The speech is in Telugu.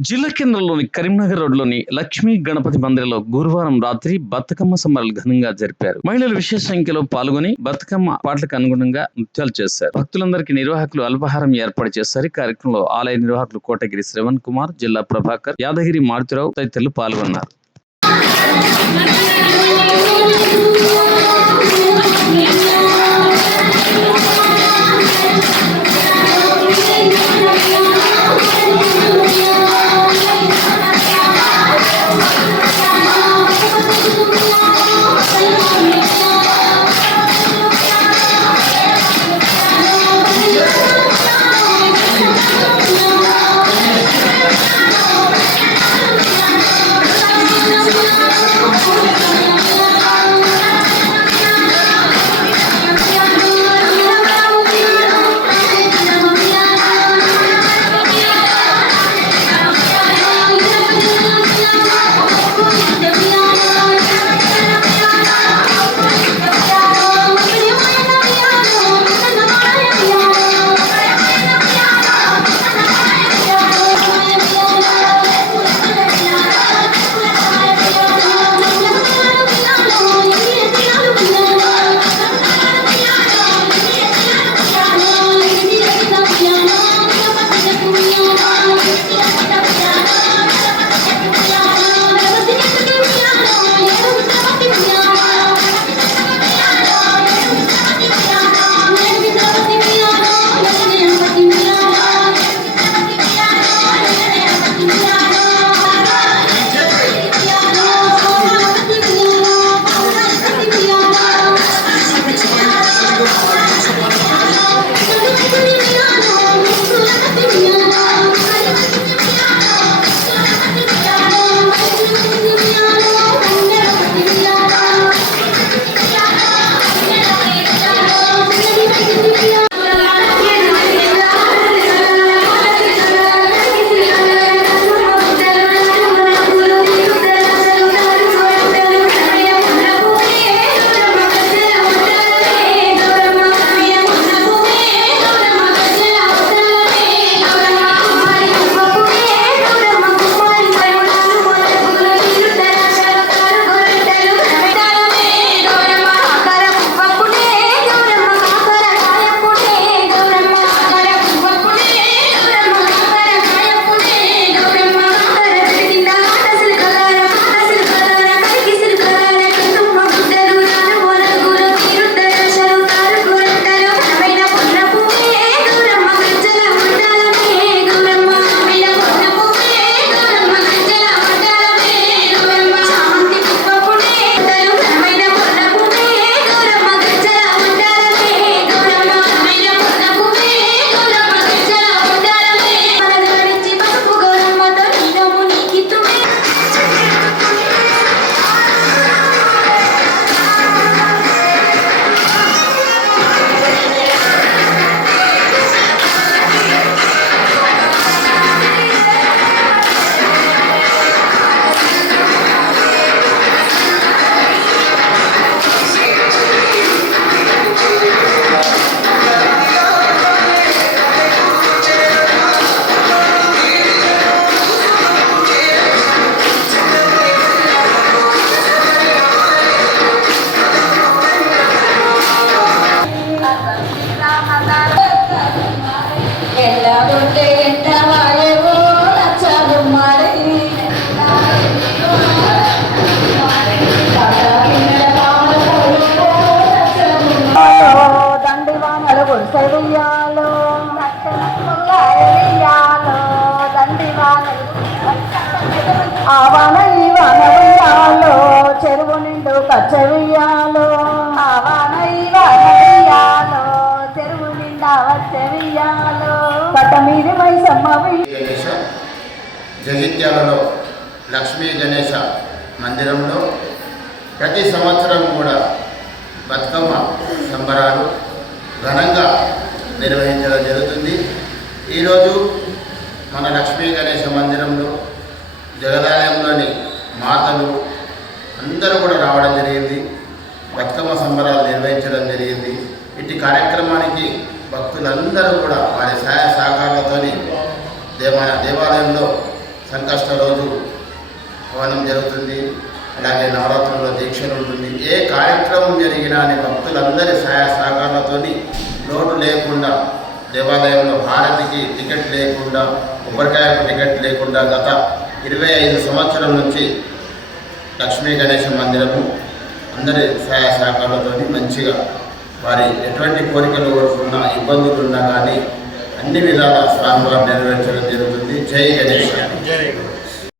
జిల్లా కేంద్రంలోని కరీంనగర్ రోడ్లోని లక్ష్మీ గణపతి మందిరంలో గురువారం రాత్రి బతుకమ్మ సంబరాలు ఘనంగా జరిపారు. మహిళలు విశేష సంఖ్యలో పాల్గొని బతుకమ్మ పాటలకు అనుగుణంగా నృత్యాలు చేశారు. భక్తులందరికీ నిర్వాహకులు అల్పాహారం ఏర్పాటు చేశారు. ఈ కార్యక్రమంలో ఆలయ నిర్వాహకులు కోటగిరి శ్రవణ్ కుమార్ జిల్లా ప్రభాకర్ యాదగిరి మారుతిరావు తదితరులు పాల్గొన్నారు. వానలు గుడిసె దండి వానలు ఆ ఈ చెరువు నిండు కచ్చ వెయ్యాలో ఆ వాన ఈ చెరువు నిండా వచ్చె వెయ్యాలో కట్ట మీది మైసమ్మ వెయ్యి జగిత్యాలలో లక్ష్మీ గణేష మందిరంలో ప్రతి సంవత్సరం కూడా బతుకమ్మ సంబరాలు ఘనంగా నిర్వహించడం జరుగుతుంది. ఈరోజు మన లక్ష్మీ గణేష మందిరంలో జగదాలయంలోని మాతలు అందరూ కూడా రావడం జరిగింది. బతుకమ్మ సంబరాలు నిర్వహించడం జరిగింది. ఇటు కార్యక్రమానికి భక్తులందరూ కూడా వారి సహాయ సహకారాలతో దేవా దేవాలయంలో సంకష్ట రోజు హవనం జరుగుతుంది. అలాగే నవరాత్రుల్లో దీక్షలు ఉంటుంది. ఏ కార్యక్రమం జరిగినా అని భక్తులందరి సహాయ సహకారాలతోని లోటు లేకుండా దేవాలయంలో భారతికి టికెట్ లేకుండా కొబ్బరికాయకు టికెట్ లేకుండా గత ఇరవై ఐదు సంవత్సరం నుంచి లక్ష్మీ గణేష మందిరము అందరి సహాయ సహకారాలతో మంచిగా వారి ఎటువంటి కోరికలు కోరుకున్నా ఇబ్బందులు ఉన్నా కానీ అన్ని విధాల స్వామివారు నెరవేర్చడం జరుగుతుంది. జై గణేష్.